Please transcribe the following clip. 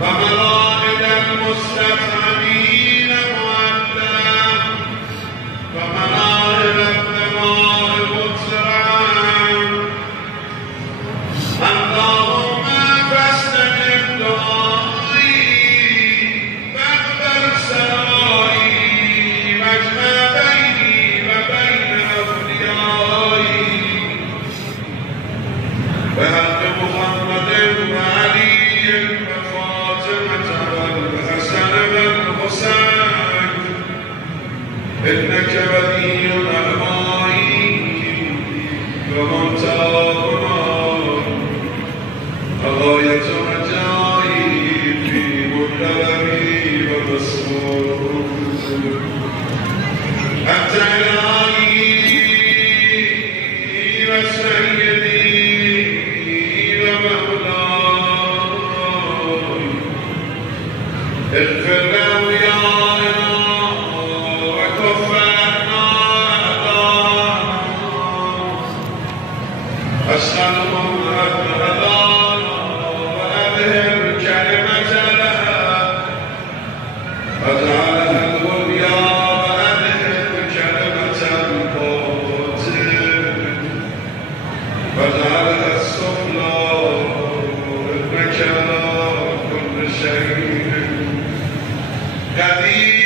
وملائد المستطعمين مؤدب ومنائل الثمار مزرعا اللهم فاستجب دعائي فاقبل سرائي واجمع بيني وبين أوليائي وهد محمد وعلي وفاطمة والحسن والحسين إنك ولي الأعمائي ومنتهاهما وغاية رجائي في مطلبي ومسروري أنت إلهي وسيدي ومولاي اغفر لأوليائنا وكف عنا أعداءنا أسألهم أن رضانا وأظهر كلمة الحق واجعلها العليا وأظهر كلمة الباطل واجعلها السفلى إنك على كل شيء قدير